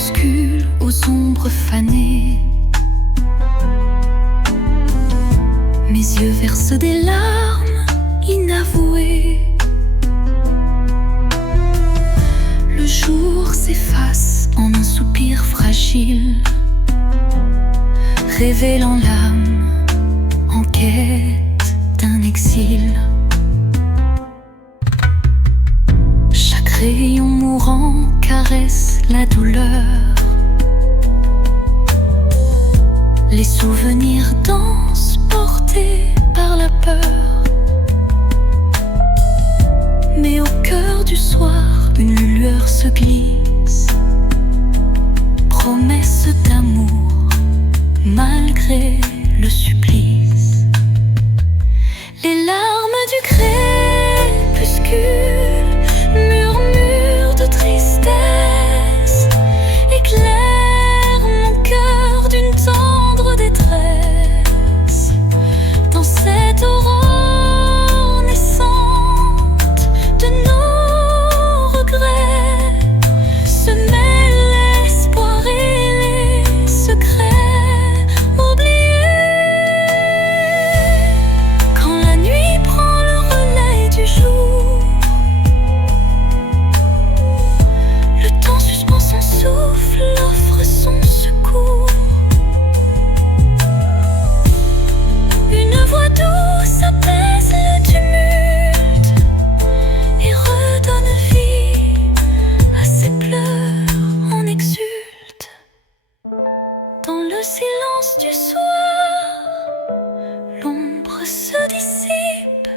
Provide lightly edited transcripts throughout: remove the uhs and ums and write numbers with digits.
crépuscule aux ombres fanées. Mes yeux versent des larmes inavouées. Le jour s'efface en un soupir fragile, révélant l'âme en quête d'un exil. Chaque rayon mourant caresse la douleur. Les souvenirs dansent portés par la peur. Mais au cœur du soir, une lueur se glisse, promesse d'amour malgré le supplice. Les larmes du crépuscule, murmures de tristesse, éclairent mon cœur d'une tendre détresse. Dans cette aurore naissante de nos regrets, se mêlent l'espoir et les secrets oubliés. Quand la nuit prend le relais du jour, le temps suspend son souffle, offre son secours. Une voix douce apaise le tumulte et redonne vie à ses pleurs en exulte. Dans le silence du soir, l'ombre se dissipe,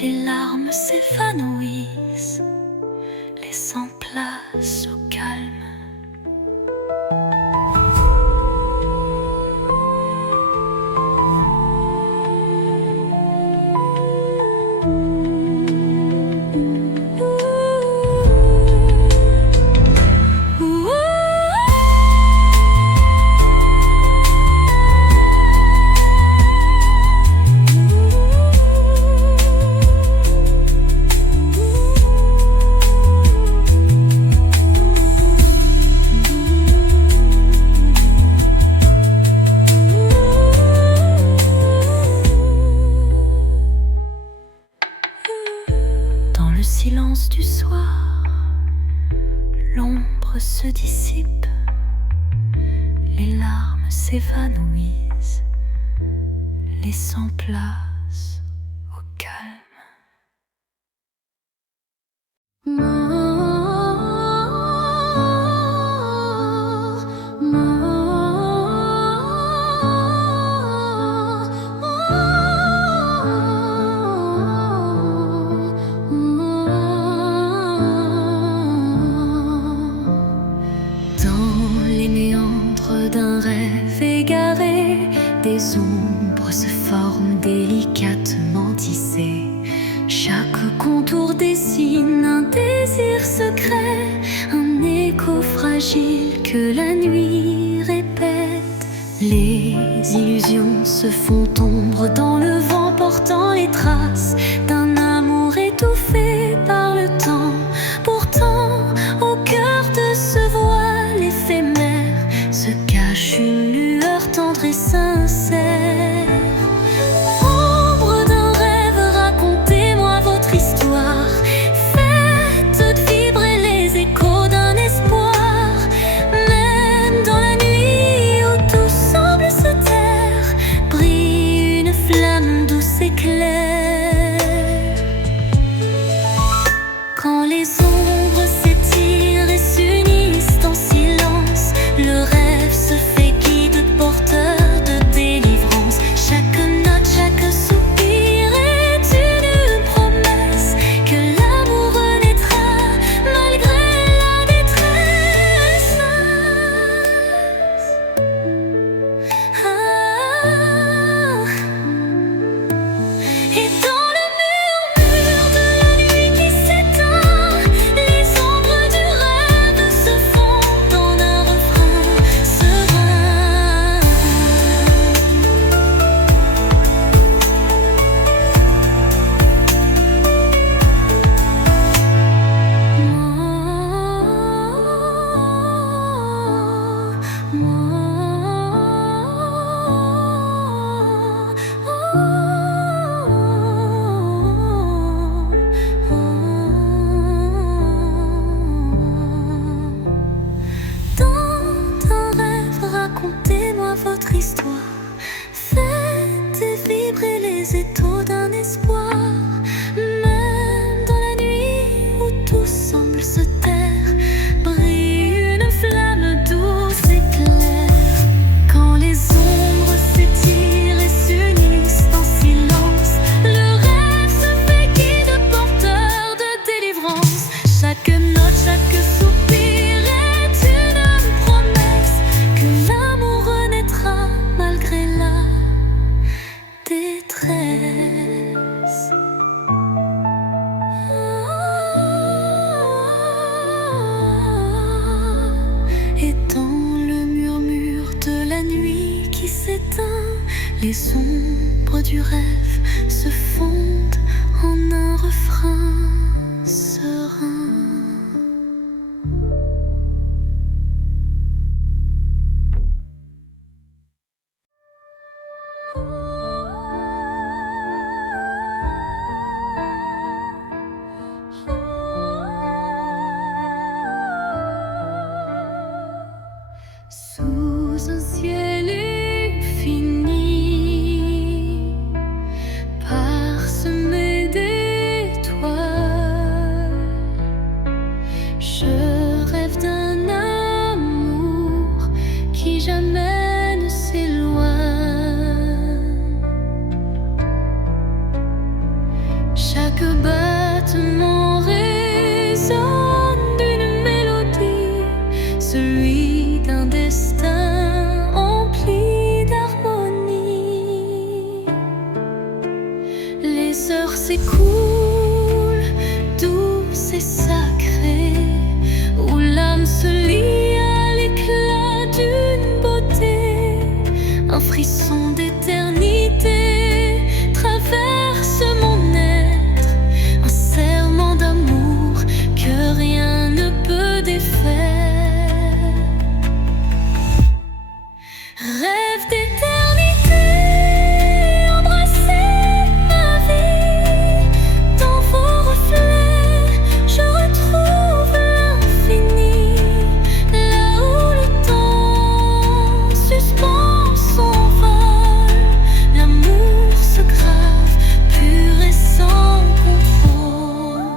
les larmes s'évanouissent, laissant place au calme. Dans le silence du soir, l'ombre se dissipe, les larmes s'évanouissent, laissant place au calme. Dans les méandres d'un rêve égaré, des ombres se forment délicatement tissées. Chaque contour dessine un désir secret, un écho fragile que la nuit répète. Les illusions se font ombre dans le vent, portant les traces d'un amour étouffé par le temps. Pourtant, au cœur de ce voile éphémère se cache une lueur tendre et sincère. Ombre d'un rêve, racontez-moi votre histoire. Faites vibrer les échos d'un espoir. Même dans la nuit où tout semble se taire, brille une flamme Dans un rêve, racontez-moi votre histoire. Faites vibrer les étaux d'un espoir. Même dans la nuit où tout semble se taire, brille une flamme douce et claire. Quand les ombres s'étirent et s'unissent en silence, le rêve se fait guide, porteur de délivrance. Chaque note, chaque soupir est une promesse que l'amour renaîtra malgré la détresse. Et dans le murmure de la nuit qui s'éteint, les ombres du rêve se fondent en un refrain serein. Sous un ciel infini, parsemé d'étoiles, je rêve d'un amour qui jamais ne s'éloigne. Chaque battement résonne d'une mélodie, celui d'un destin empli d'harmonie. Les heures s'écoulent, douces et sacrées, où l'âme se lie à l'éclat d'une beauté. Un frisson d'éternité traverse mon être, un serment d'amour que rien ne peut défaire. Rêve d'éternité, embrassez ma vie. Dans vos reflets, je retrouve l'infini. Là où le temps suspend son vol, l'amour se grave, pur et sans contrôle.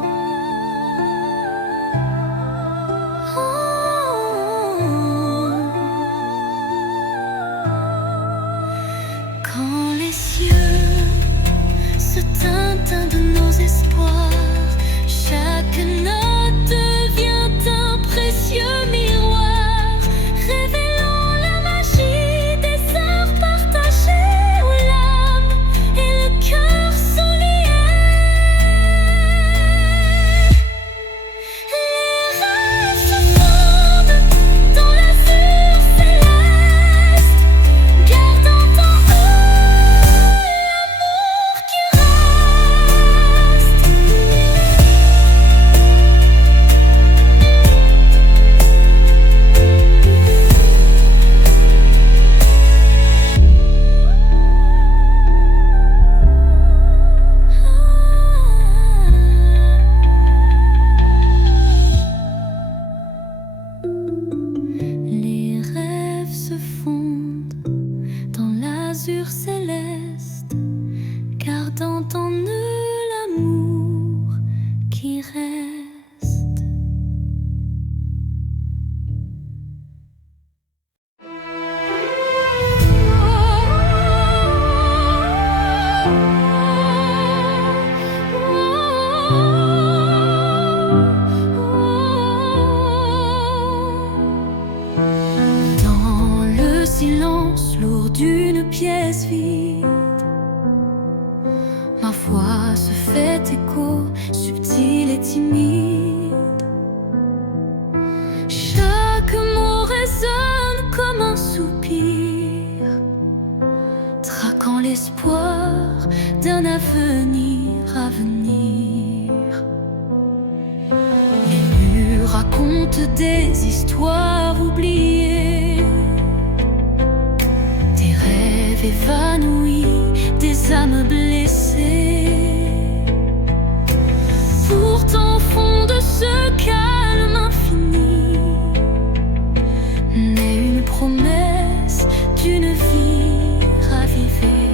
Quand les cieux se teintent de nos espoirs, chaque note devient un précieux miroir, révélant la magie des arts partagés, où l'âme et le cœur sont liés. Les rêves se fondent dans l'azur céleste, gardant en eux l'amour qui reste. Les rêves se fondent dans l'azur céleste, gardant en eux l'amour qui reste. Dans le silence lourd d'une pièce vide, ma voix se fait écho, subtil et timide. Chaque mot résonne comme un soupir, traquant l'espoir d'un avenir à venir. Les murs racontent des histoires oubliées, évanouie des âmes blessées. Pourtant au fond de ce calme infini naît une promesse d'une vie ravivée.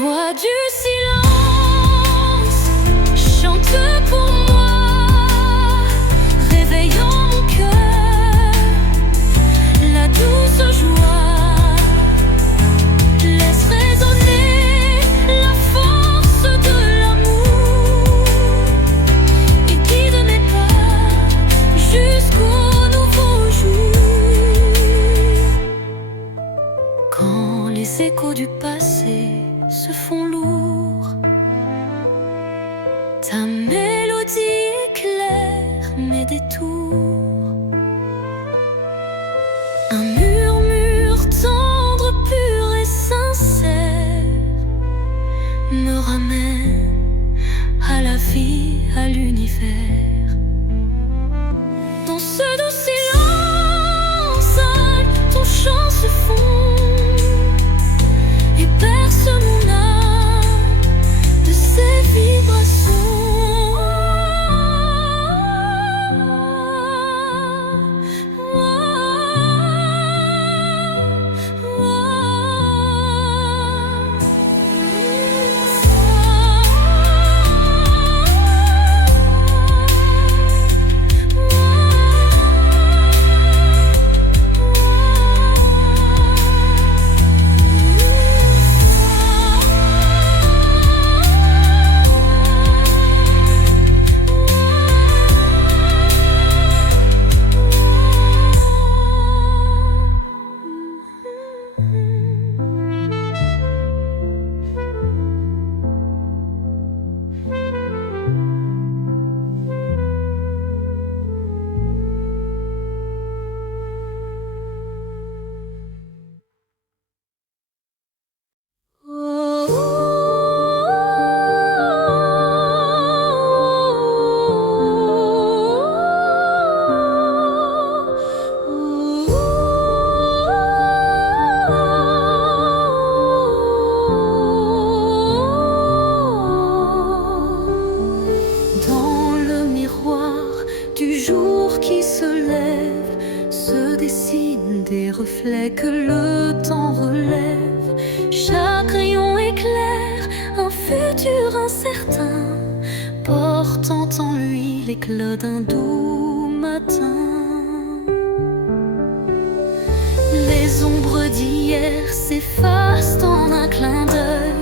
Voix du silence, chante pour moi, réveillant mon cœur, la douce joie. Laisse résonner la force de l'amour et guide mes pas jusqu'au nouveau jour. Quand les échos du passé se font lourds, ta mélodie éclaire mes détours. Un murmure tendre, pur et sincère me ramène à la vie, à l'univers. Dans ce doux silence, ton chant se fond et berce mon âme de ses vibrations. Des reflets que le temps relève. Chaque rayon éclaire un futur incertain, portant en lui l'éclat d'un doux matin. Les ombres d'hier s'effacent en un clin d'œil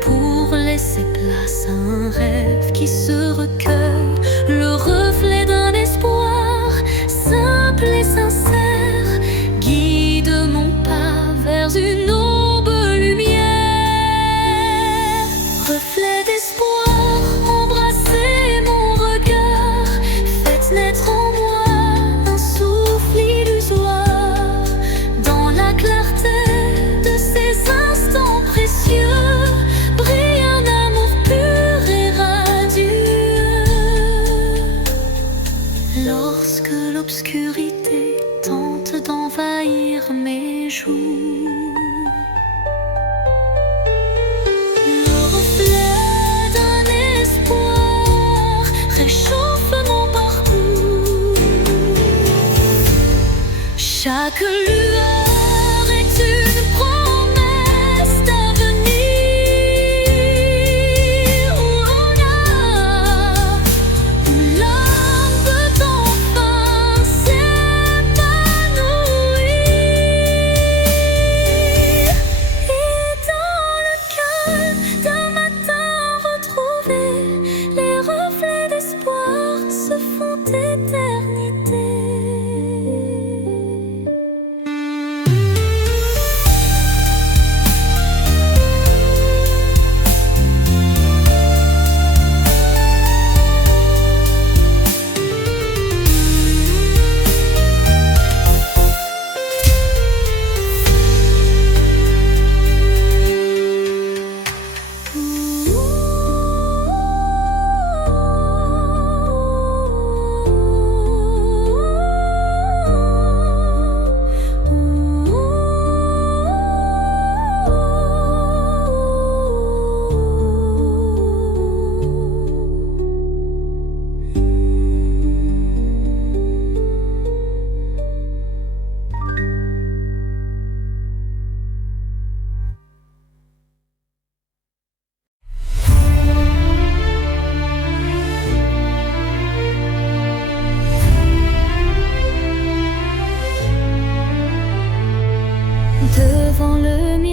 pour laisser place à un rêve qui se recueille. Le reflet d'un espoir simple et sincère une aube lumière. Reflet d'espoir, embrassez mon regard, faites naître en moi un souffle illusoire. Dans la clarté de ces instants précieux brille un amour pur et radieux. Lorsque l'obscurité tente d'envahir mes jours, chaque lueur est une promesse d'avenir. Où l'âme peut enfin s'épanouir. Et dans le calme d'un matin retrouvé, les reflets d'espoir se font éternité.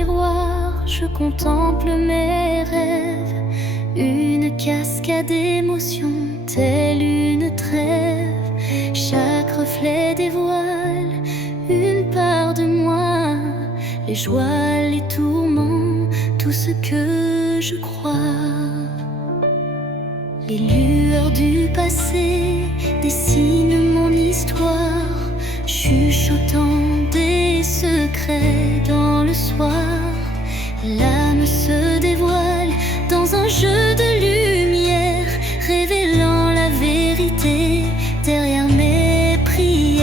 miroir, je contemple mes rêves, une cascade d'émotions, telle une trêve. Chaque reflet dévoile une part de moi, les joies, les tourments, tout ce que je crois. Les lueurs du passé dessinent mon histoire, chuchotant des secrets dans le soir. L'âme se dévoile dans un jeu de lumière, révélant la vérité derrière mes prières.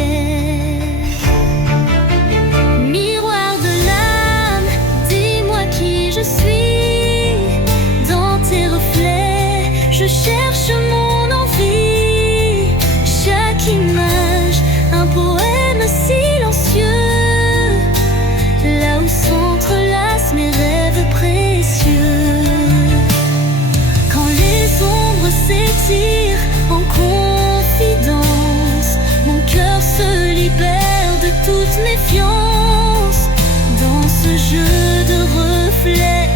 Miroir de l'âme, dis-moi qui je suis. Dans tes reflets, je cherche mon envie. Chaque image, un poème silencieux, là où s'entrelacent mes rêves précieux. Quand les ombres s'étirent en confidence, mon cœur se libère de toute méfiance. Dans ce jeu de reflets,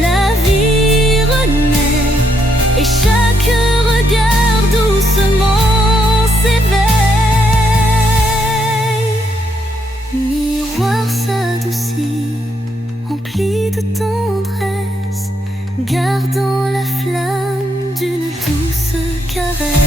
la vie renaît, et chaque regard doucement s'éveille. Miroir s'adoucit, empli de tendresse, gardant la flamme d'une douce caresse.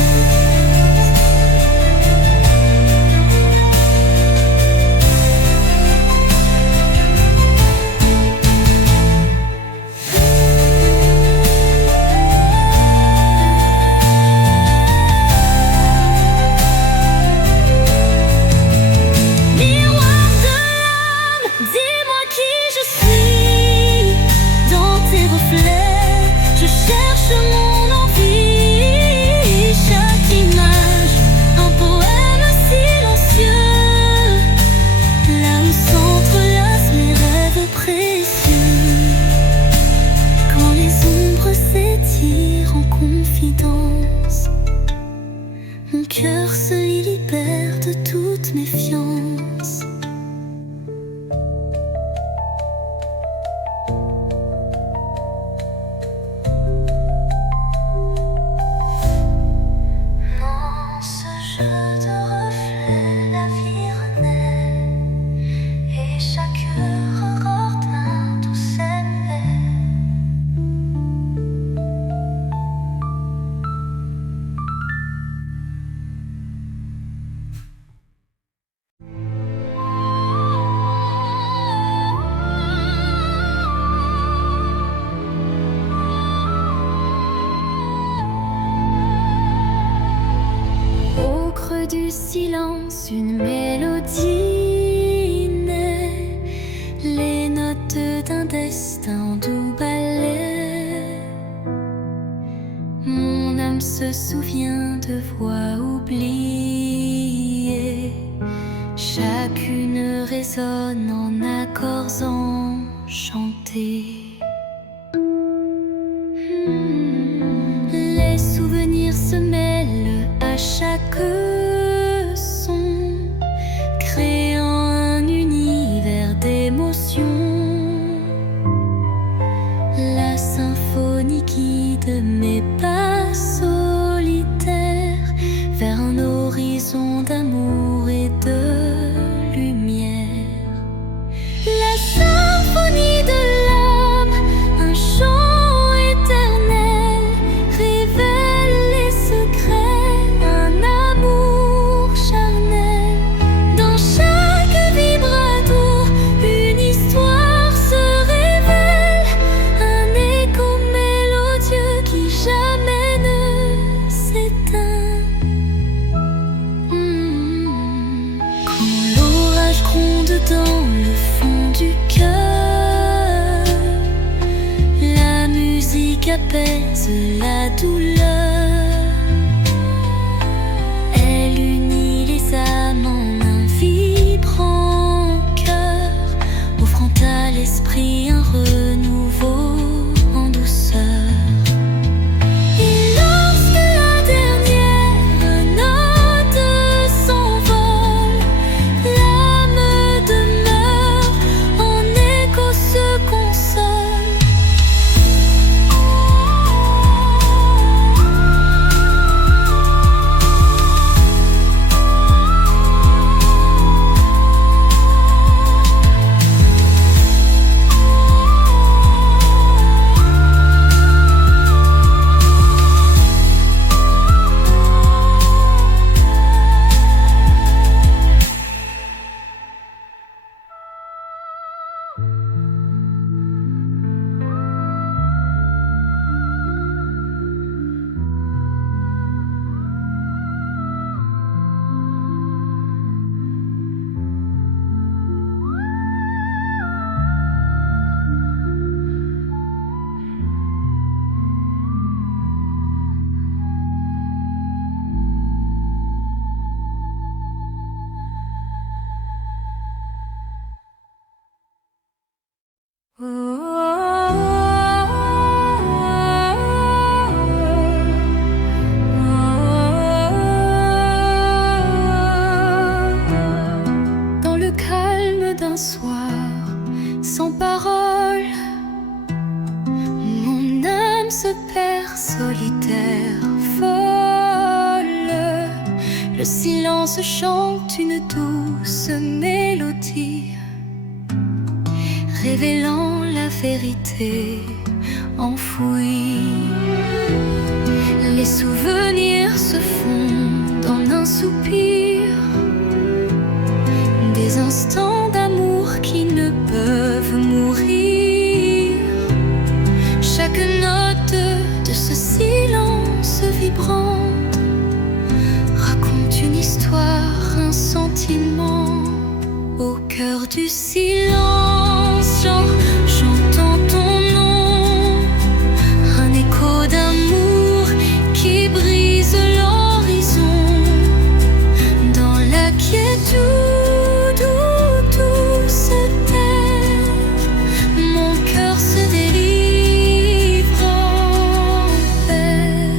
Je cherche mon envie, chaque image, un poème silencieux, là où s'entrelacent mes rêves précieux. Quand les ombres s'étirent en confidence, mon cœur se libère de toute méfiance. Du silence, une mélodie naît, les notes d'un destin en doux ballet. Mon âme se souvient de voix oubliées, chacune résonne en accords enchantés. Les souvenirs se mêlent à chaque son, créant un univers d'émotions. La symphonie guide mes pas solitaires vers un horizon d'amour et de lumière. La symphonie de l'âme, un chant éternel, révèle les secrets, un amour charnel. Dans chaque vibratour, une histoire se révèle, un écho mélodieux qui jamais ne s'éteint. Quand l'orage gronde dans le fond du cœur, la musique apaise la douleur. Elle unit les âmes en un vibrant cœur, offrant à l'esprit un renouveau en douceur. Et lorsque la dernière note s'envole, l'âme demeure en écho se chante une douce mélodie, révélant la vérité enfouie. Les souvenirs se fondent en un soupir, des instants d'amour qui ne peuvent mourir. Chaque note de ce silence vibrant raconte une histoire, un sentiment. Au cœur du silence, j'entends ton nom, un écho d'amour qui brise l'horizon. Dans la quiétude où tout se tait, mon cœur se délivre en paix.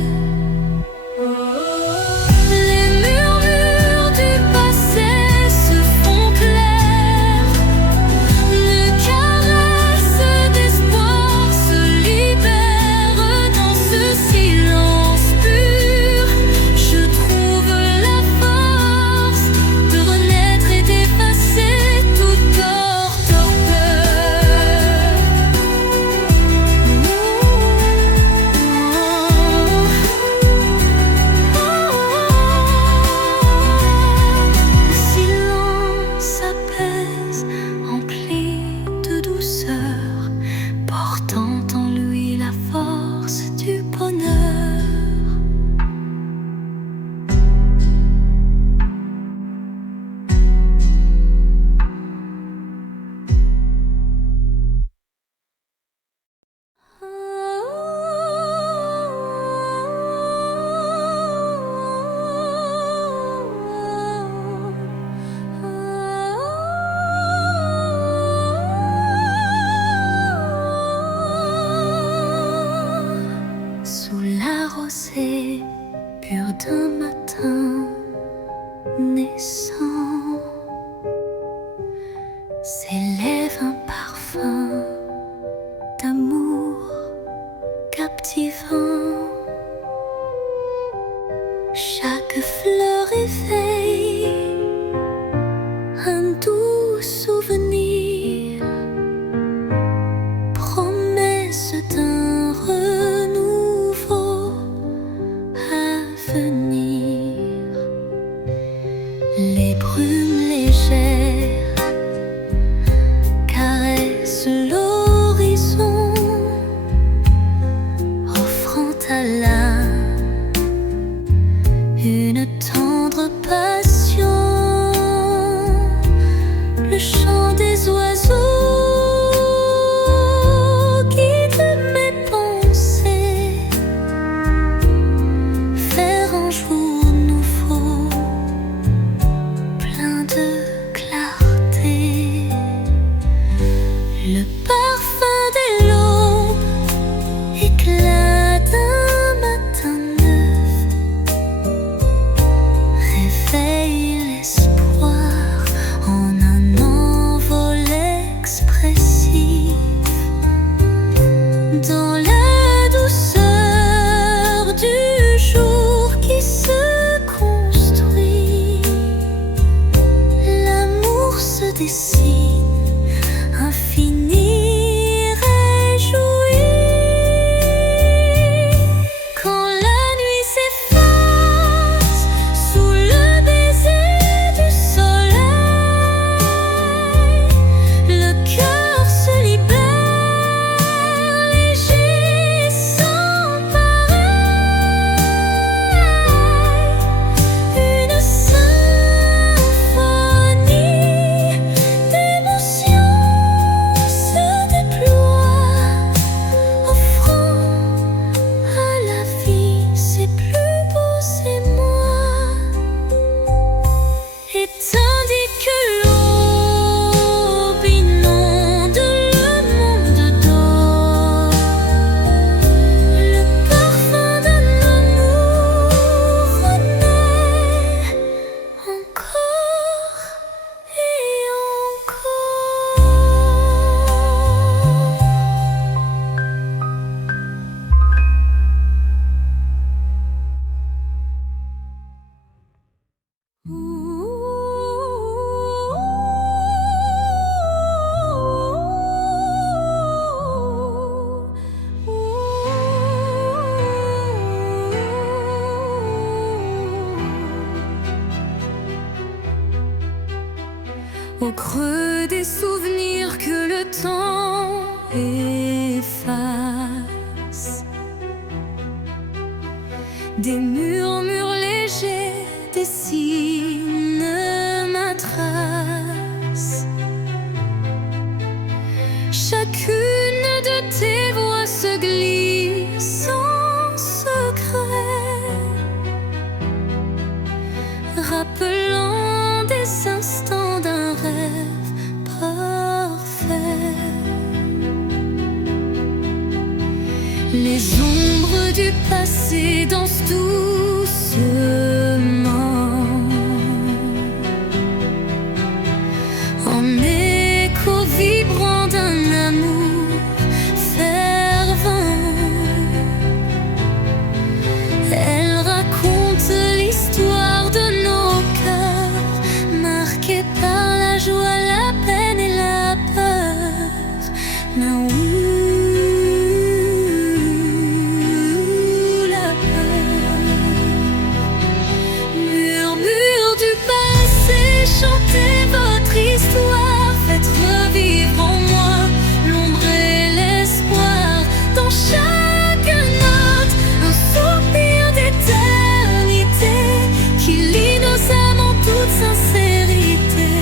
Les murmures du passé se font clairs, une caresse d'espoir se libère dans ce silence pur. Je trouve la force de renaître et d'effacer toute torpeur. Le silence apaise, empli de douceur, portant en lui la force du bonheur. Sous la rosée pure d'un matin naissant, s'élève un parfum d'amour captivant. Chaque fleur éveille un doux souvenir, promesse d'un renouveau à venir. Les brumes légères caressent l'horizon, offrant à l'âme une tendre passion. Le chant des oiseaux guide mes pensées vers un jour nouveau, plein de clarté. Le parfum des l'aube, éclat d'un matin neuf, réveille l'espoir en un envol expressif. Dans la douceur du jour qui se construit, l'amour se dessine, infini réjoui. Quand la nuit s'efface sous le baiser du soleil, le cœur se libère, léger sans pareil. Une symphonie des au creux des souvenirs que le temps efface. Des murmures légers dessinent ma trace. Chacune de tes voix se glisse en secret, rappelant des instants d'un rêve parfait. Les ombres du passé dansent doucement en écho vibrant d'un amour fervent. Elles racontent l'histoire de nos cœurs, marqués par la joie, la peine et la peur. Là où la peur. Murmure du passé, chantez votre histoire, faites revivre en moi l'ombre et l'espoir. Dans chaque note, un soupir d'éternité qui lie nos âmes en toute sincérité.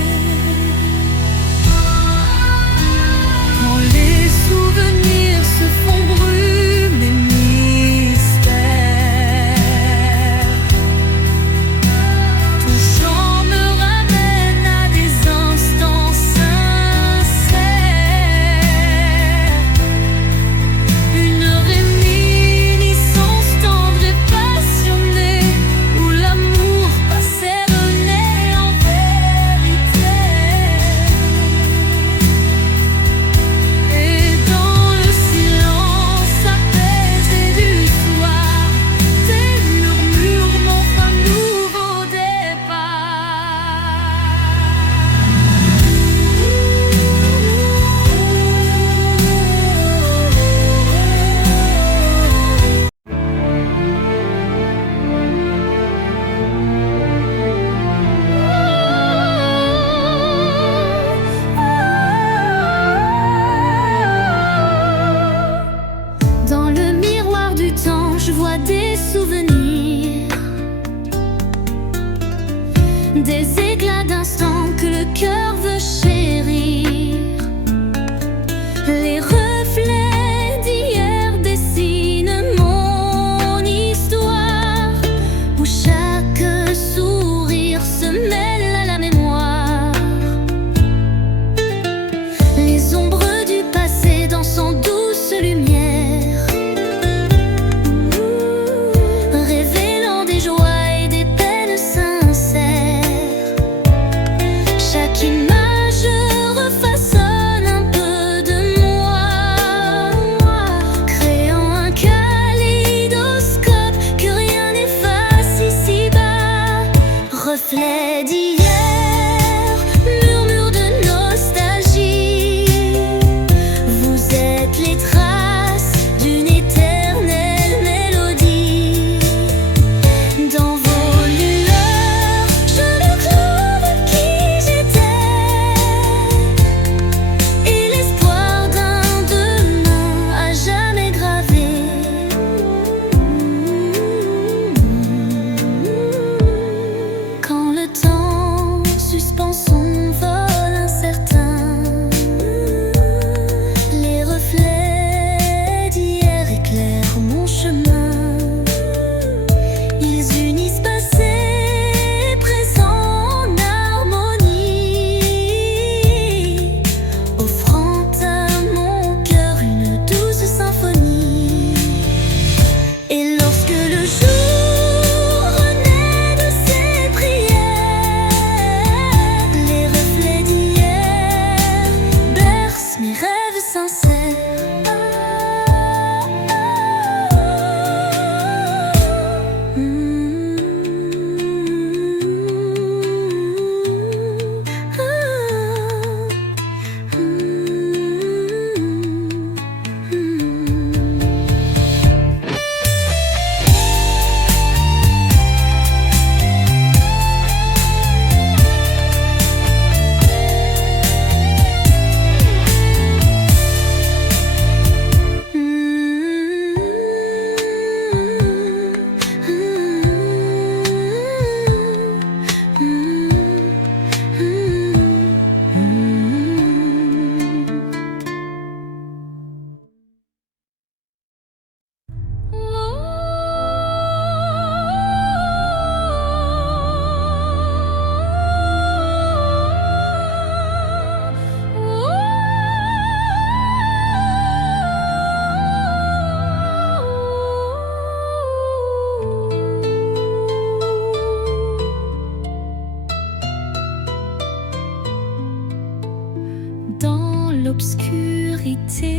l'obscurité,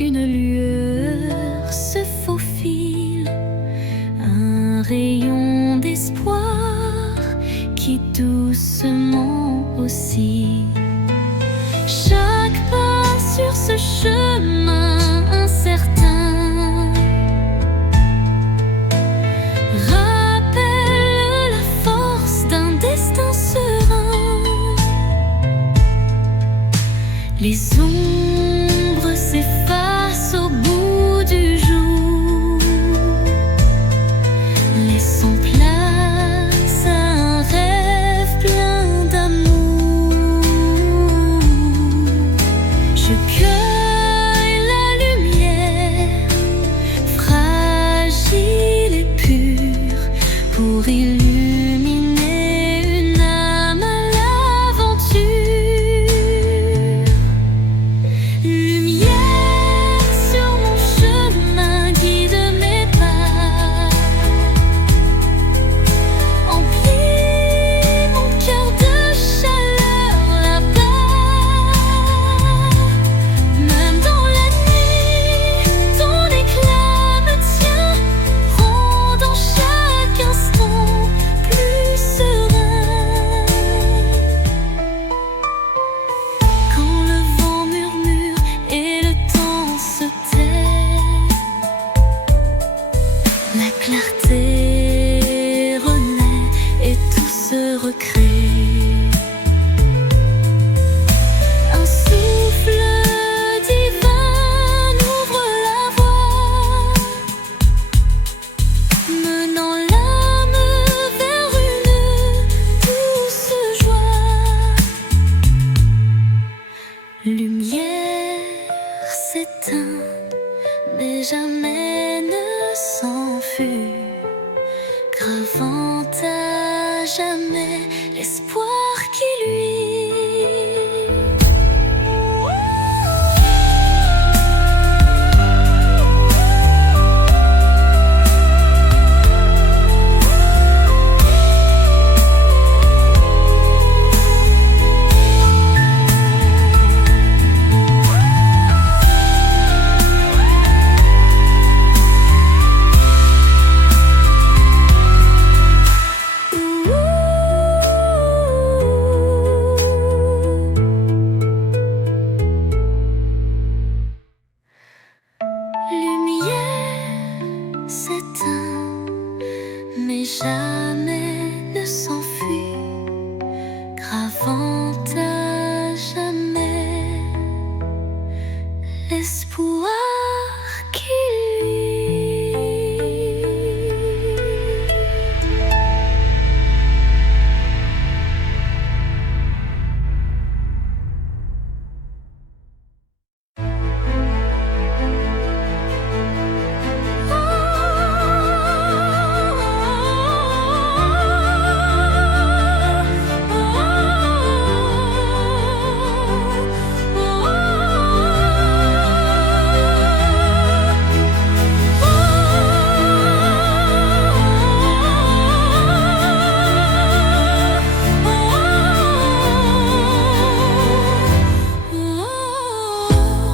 une lueur se faufile, un rayon d'espoir qui doucement oscille. Chaque pas sur ce chemin incertain rappelle la force d'un destin serein. Les ombres s'effacent au bout du jour, laissant place à un rêve plein d'amour. Je cueille la lumière, fragile et pure, pour illuminer une âme à l'aventure. Lumière sur mon chemin, guide mes pas, emplis mon cœur de chaleur là-bas. Même dans la nuit, ton éclat me tient, rendant chaque instant plus serein. Quand le vent murmure et le temps se tait, la clarté renaît et tout se recrée. Un souffle divin ouvre la voie, menant l'âme vers une douce joie. Lumière s'éteint, mais jamais ne s'enfuit, gravant à jamais l'espoir qui Lumière s'éteint, mais jamais ne s'enfuit, gravant à jamais l'espoir qui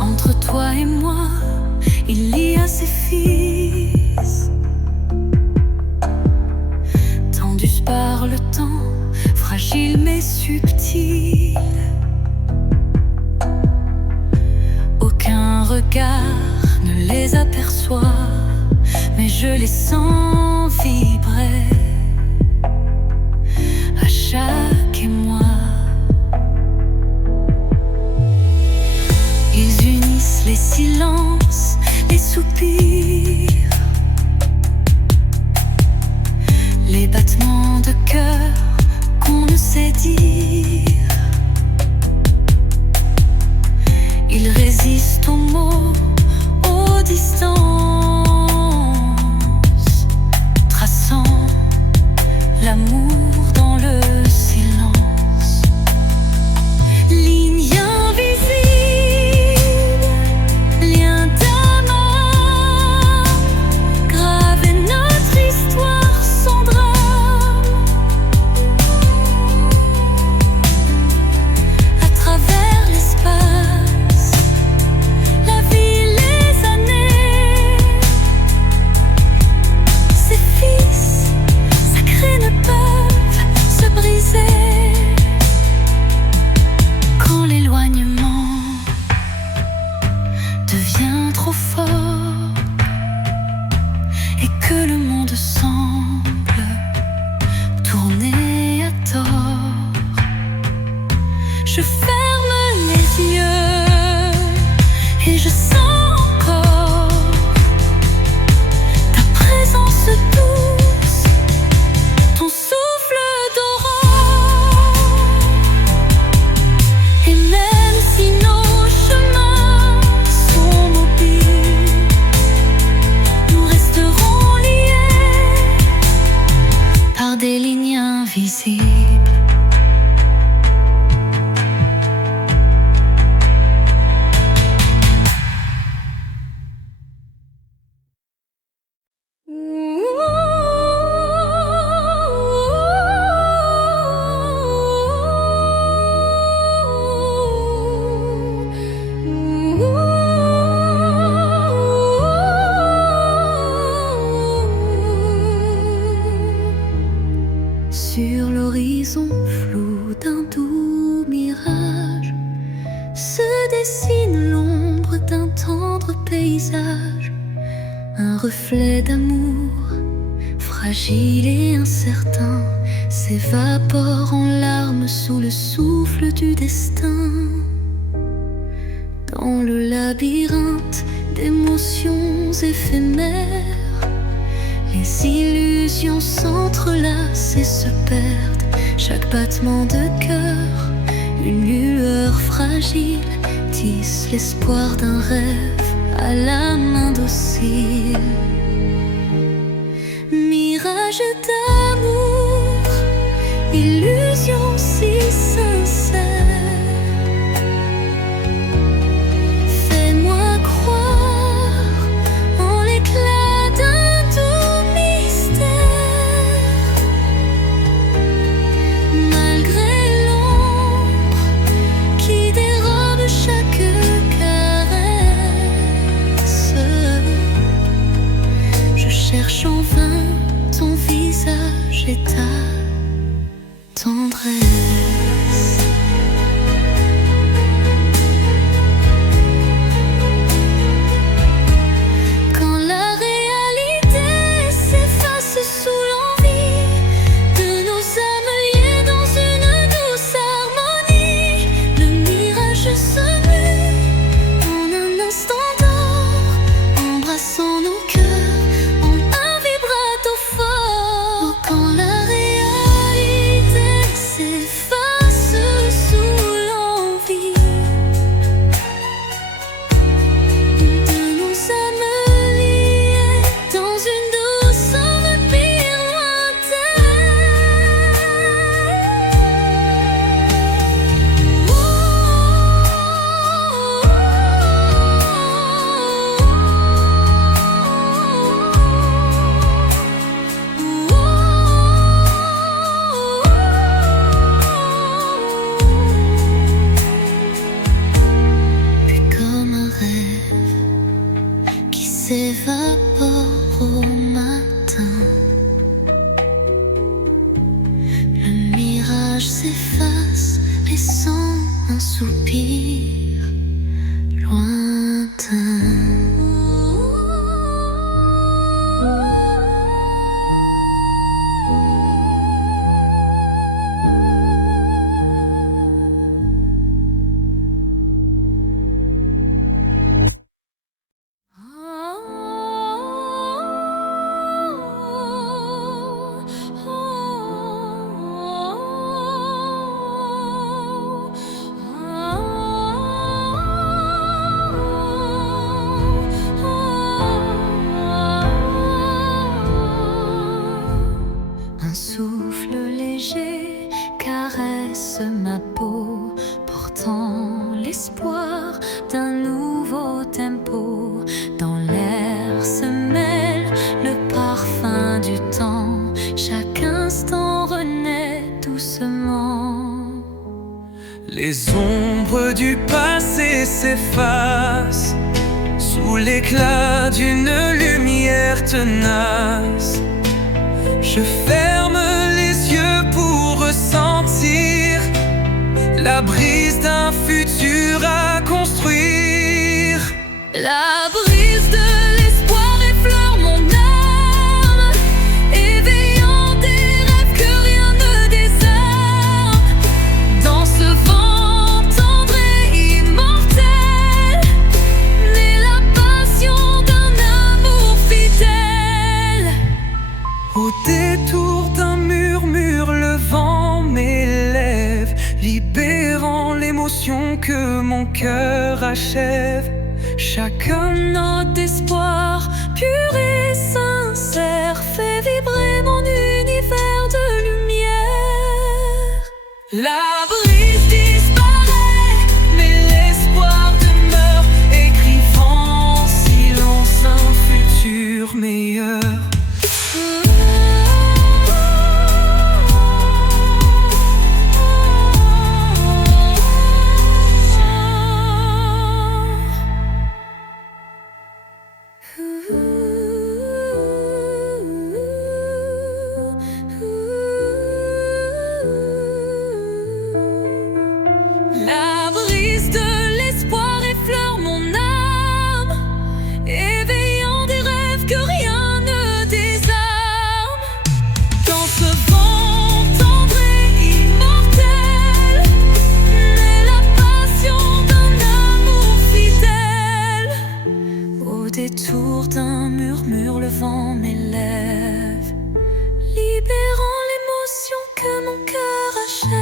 Entre toi et moi, il y a ces fils, tendus par le temps, fragiles mais subtils. Aucun regard ne les aperçoit, mais je les sens vibrer à chaque émoi. Ils unissent les silences, les soupirs, les battements de cœur qu'on ne sait dire. Ils résistent aux mots, aux distances, Je ferme les yeux et je sens encore ta présence douce, ton souffle d'aurore. Et même si nos chemins sont mobiles, nous resterons liés par des lignes invisibles. Sur l'horizon flou d'un doux mirage se dessine l'ombre d'un tendre paysage, un reflet d'amour fragile et incertain s'évapore en larmes sous le souffle du destin. Dans le labyrinthe d'émotions éphémères, les illusions s'entrelacent et se perdent. Chaque battement de cœur, une lueur fragile, tisse l'espoir d'un rêve à la main docile. Mirage d'amour, illusion si sincère, fais-moi croire en l'éclat d'un doux mystère. Malgré l'ombre qui dérobe chaque caresse, je cherche en vain ton visage et ta tendresse. Quand la réalité s'efface sous l'envie de nos âmes liées dans une douce harmonie, le mirage se mue en un instant d'or, embrassant nos cœurs en un vibrato fort. Quand la réalité s'efface sous l'envie de nos âmes liées dans une douce orbite puis comme un rêve qui s'évapore au matin, le mirage s'efface, laissant un soupir lointain. Un souffle léger caresse ma peau, portant l'espoir d'un nouveau tempo. Dans l'air se mêle le parfum du temps, chaque instant renaît doucement. Les ombres du passé s'effacent sous l'éclat d'une lumière tenace. Je ferme les yeux pour ressentir la brise d'un futur à construire. La brise de l'espoir effleure mon âme, éveillant des rêves que rien ne désarme. Dans ce vent l'émotion que mon cœur achève. Chaque note d'espoir pur et sincère fait vibrer mon univers de lumière. La brise disparaît, mais l'espoir demeure, écrivant en silence un futur meilleur. La brise de l'espoir effleure mon âme, éveillant des rêves que rien ne désarme. Dans ce vent tendre et immortel, naît la passion d'un amour fidèle. Au détour d'un murmure, le vent m'élève, libérant l'émotion que mon cœur achève.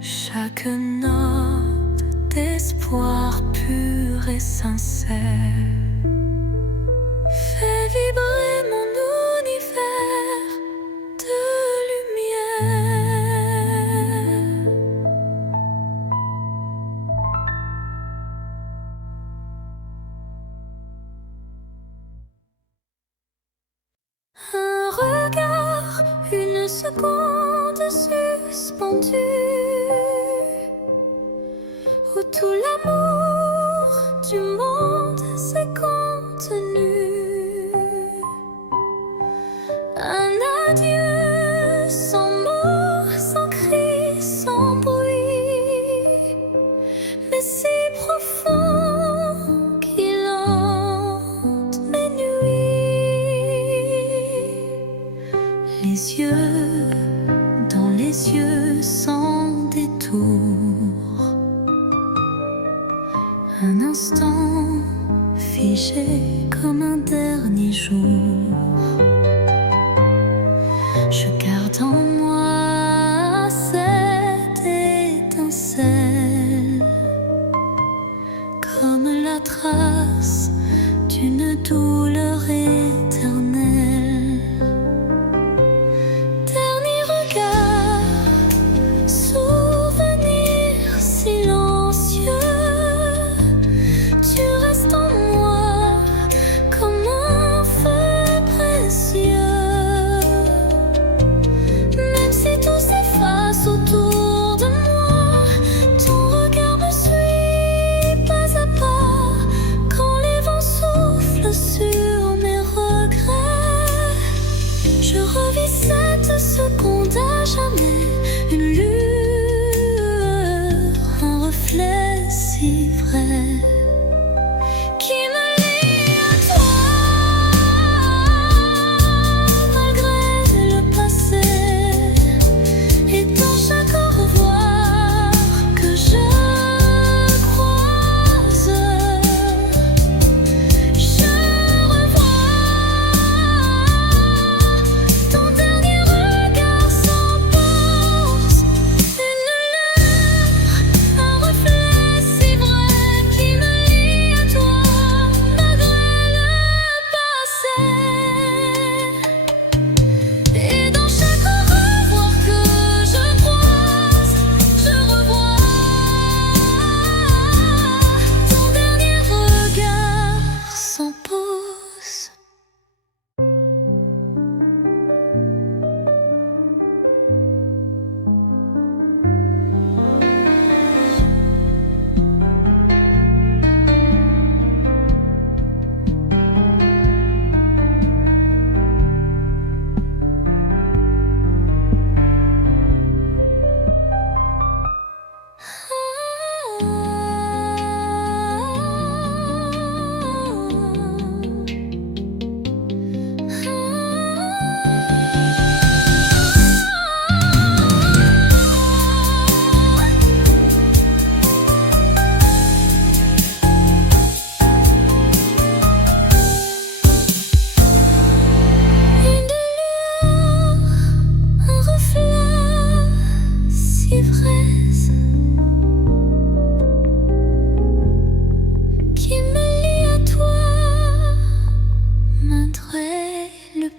Chaque note d'espoir pur et sincère fait vibrer mon univers de lumière. Un regard, une seconde suspendue, où tout l'amour du monde s'est contenu. Un adieu sans mots, sans cris, sans bruit, mais si profond qu'il hante mes nuits. Les yeux dans les yeux sans détour, un instant figé comme un dernier jour. Je garde en moi cette étincelle, comme la trace d'une douleur éternelle. Dernier regard, souvenir silencieux, tu restes en moi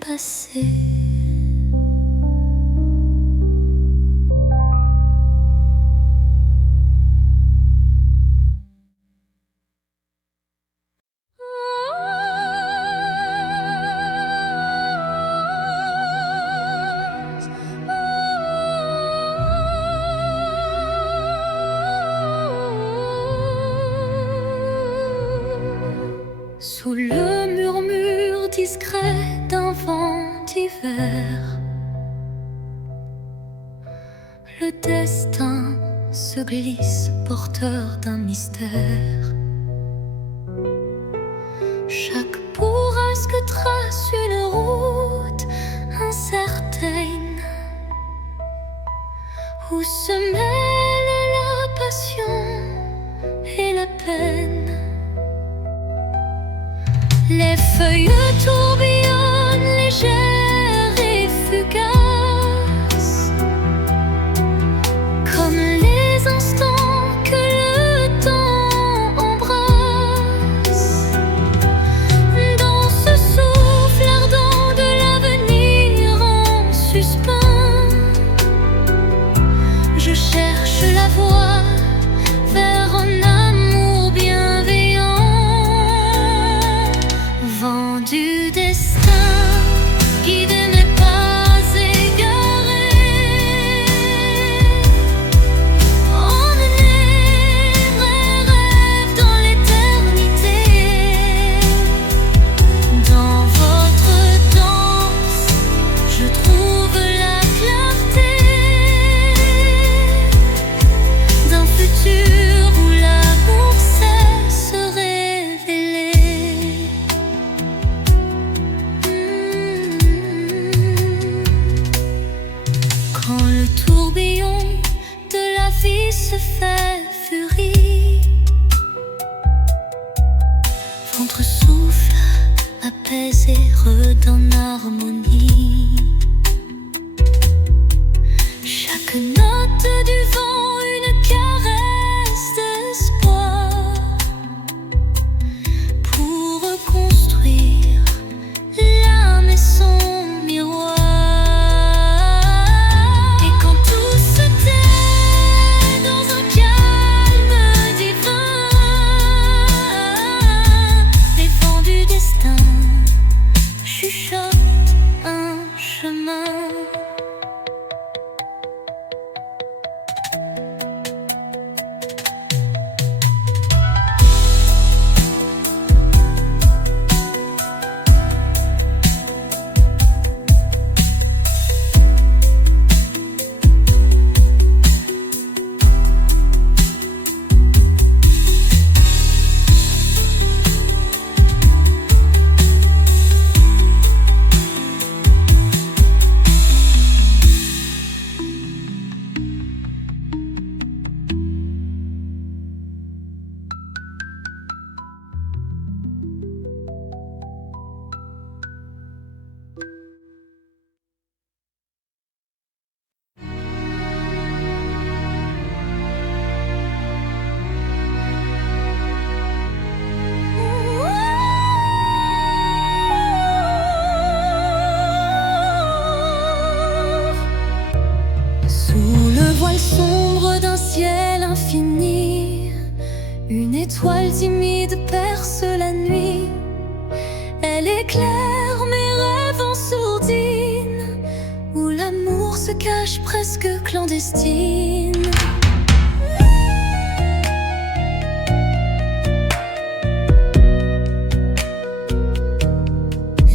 passé. Sous le murmure discret d'un vent d'hiver, le destin se glisse porteur d'un mystère. Chaque bourrasque trace une route incertaine où se mêlent la passion et la peine. Les feuilles tourbillonnent légères et fugaces, comme les instants que le temps embrasse. Dans ce souffle ardent de l'avenir en suspens, je cherche la voie vers un amour bienveillant. Vent du destin, guidez mes pas égarés. Emmenez mes rêves dans l'éternité. Dans votre danse, je trouve la clarté d'un futur où l'amour sait se révéler. Quand le tourbillon de la vie se fait furie, ventre souffle, apaisé, redonne harmonie. Chaque note du vent, une caresse d'espoir pour reconstruire l'âme et son miroir. Et quand tout se tait dans un calme divin, les vents du destin chuchotent un chemin. Sous le voile sombre d'un ciel infini, une étoile timide perce la nuit. Elle éclaire mes rêves en sourdine, où l'amour se cache presque clandestine.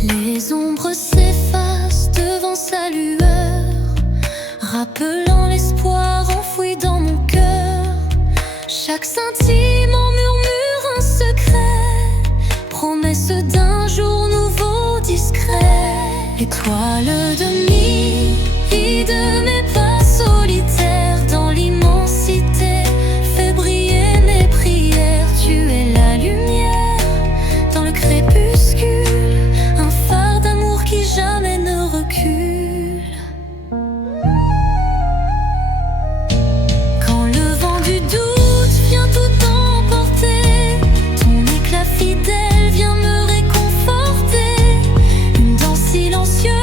Les ombres s'effacent devant sa lueur, rappelant l'espoir enfoui dans mon cœur. Chaque scintille murmure un secret, promesse d'un jour nouveau discret. Étoile de nuit, guide mes pas solitaires dans l'immensité, fais briller mes prières. Tu es la lumière dans le crépuscule, un phare d'amour qui jamais ne recule. Quand le vent du doute vient tout emporter, ton éclat fidèle vient me réconforter. Une danse silencieuse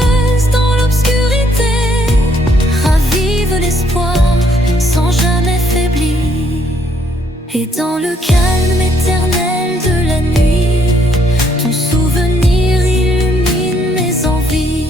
Et dans le calme éternel de la nuit, ton souvenir illumine mes envies.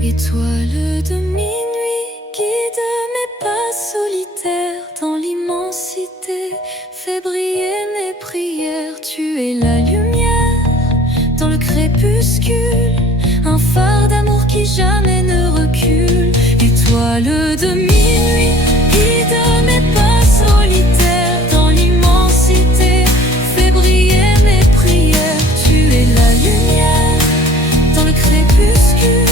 Étoile de minuit, guide mes pas solitaires dans l'immensité, fais briller mes prières. Tu es la lumière dans le crépuscule, un phare d'amour qui jamais ne recule. Étoile de minuit, guide mes pas solitaires dans l'immensité, fais briller mes prières. Tu es la lumière dans le crépuscule,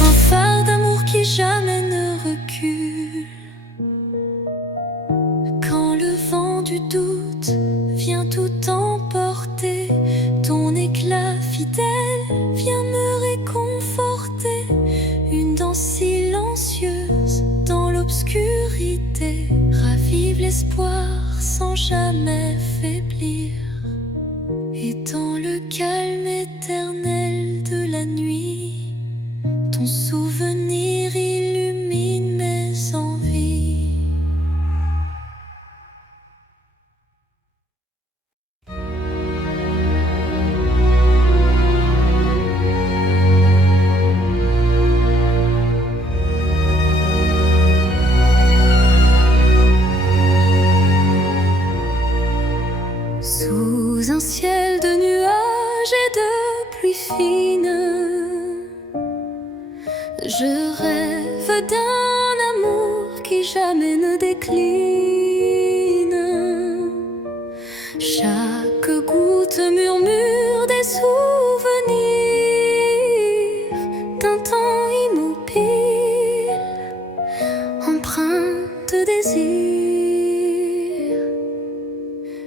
un phare d'amour qui jamais ne recule. Quand le vent du doute vient tout emporter, ton éclat fidèle vient me réconforter. Une danse silencieuse dans l'obscurité ravive l'espoir sans jamais faiblir. Et dans le calme éternel de la nuit, ton souvenir illumine mes envies. Sous un ciel de nuages et de pluie fine, je rêve d'un amour qui jamais ne décline. Chaque goutte murmure des souvenirs d'un temps immobile, empreint de désir.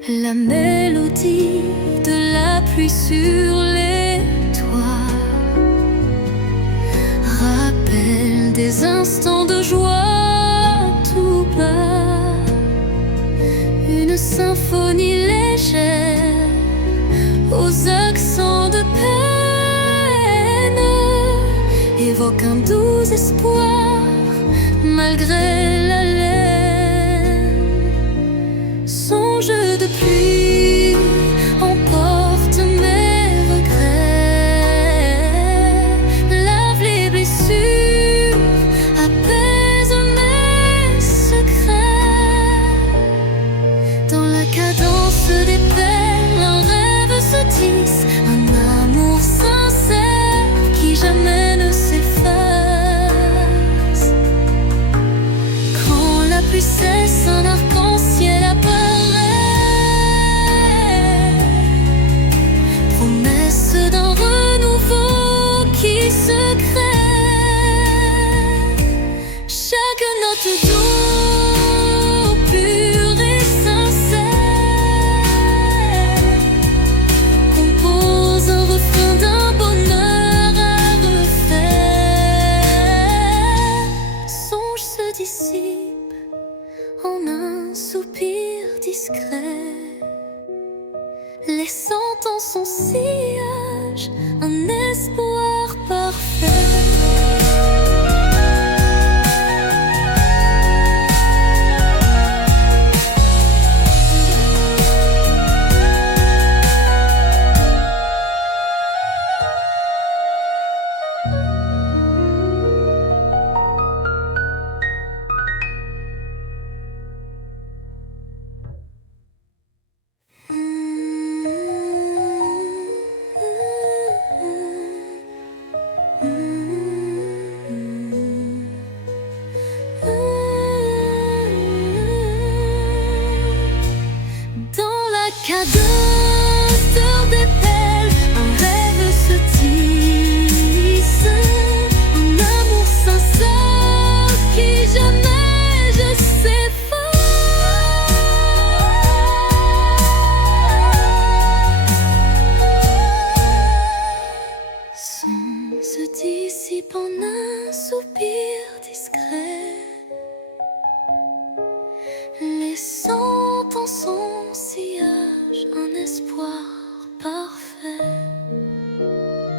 La mélodie de la pluie sur les toits rappelle des instants de joie tout bas. Une symphonie légère aux accents de peine évoque un doux espoir malgré la laine. Songe de pluie emporte mes regrets, lave les blessures, apaise mes secrets. Dans la cadence des perles, un rêve se tisse, un amour sincère qui jamais ne s'efface. Quand la pluie cesse, un arc-en-ciel apparaît, promesse d'un renouveau qui se crée. Chaque note d'eau pure et sincère compose un refrain d'un bonheur à refaire. Songe se dissipe en un soupir discret, laissant en son sillage un espoir parfait. dissipe en un soupir discret, laissant en son sillage un espoir parfait.